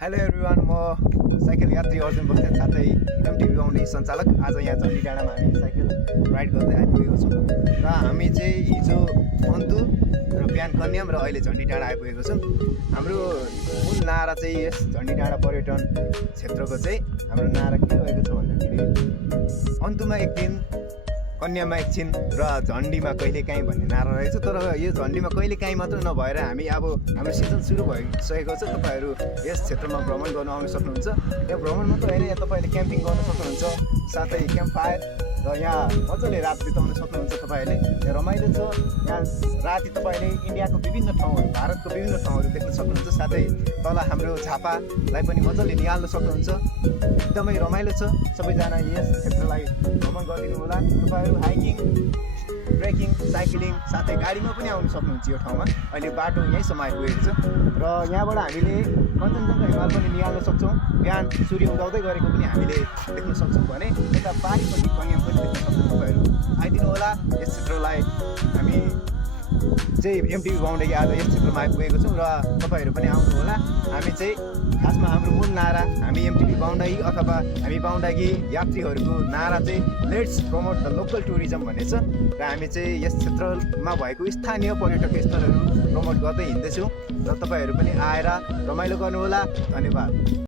Hello everyone, म cycle यात्री अर्जुन बस्नेत साथै एमटिभी बाहुन सञ्चालक। आज यहाँ झन्डी डाँडामा हामी साइकल राइड गर्दै आइपुगेको छौँ र हामी चाहिँ हिजो अन्तु र बिहान कन्याम र अहिले झन्डी डाँडा आइपुगेको छौँ। हाम्रो मूल नारा चाहिँ यस झन्डी डाँडा पर्यटन क्षेत्रको चाहिँ हाम्रो नारा के रहेको छ भन्दाखेरि अन्तुमा एक दिन, कन्यामा एकछिन र झन्डीमा कहिलेकाहीँ भन्ने नारा रहेछ। तर यो झन्डीमा कहिलेकाहीँ मात्र नभएर हामी अब हाम्रो सिजन सुरु भइसकेको छ। तपाईँहरू यस क्षेत्रमा भ्रमण गर्न आउन सक्नुहुन्छ। यहाँ भ्रमण मात्र होइन, यहाँ तपाईँहरूले क्याम्पिङ गर्न सक्नुहुन्छ, साथै क्याम्प फायर र यहाँ मजाले रात बिताउन सक्नुहुन्छ। तपाईँहरूले यहाँ रमाइलो छ। यहाँ राति तपाईँले इन्डियाको विभिन्न ठाउँहरू, भारतको विभिन्न ठाउँहरू देख्न सक्नुहुन्छ। साथै तल हाम्रो झापालाई पनि मजाले निहाल्न सक्नुहुन्छ। एकदमै रमाइलो छ। सबैजना यस क्षेत्रलाई भ्रमण गरिदिनु होला। तपाईँहरू हाइकिङ, ट्रेकिङ, साइक्लिङ साथै गाडीमा पनि आउन सक्नुहुन्छ यो ठाउँमा। अहिले बाटो यहीँसम्म आइपुगेको छ र यहाँबाट हामीले कञ्चनजङ्घा हिमाल पनि निहाल्न सक्छौँ। बिहान सूर्य उदाउँदै गरेको पनि हामीले देख्न सक्छौँ भने यता पारिपट्टि कन्याम पनि देख्न सक्छौँ। तपाईँहरू आइदिनु होला यस क्षेत्रलाई। हामी चाहिँ एमटिभी बाहुन आज यस क्षेत्रमा आइपुगेको छौँ र तपाईँहरू पनि आउनुहोला। हामी चाहिँ खासमा हाम्रो मूल नारा, हामी एमटिभी बाहुन अथवा हामी बाहुनकी यात्रीहरूको नारा चाहिँ let's promote the local tourism भन्ने छ र हामी चाहिँ यस क्षेत्रमा भएको स्थानीय पर्यटकीय स्थलहरू प्रमोट गर्दै हिँड्दैछौँ र तपाईँहरू पनि आएर रमाइलो गर्नुहोला। धन्यवाद।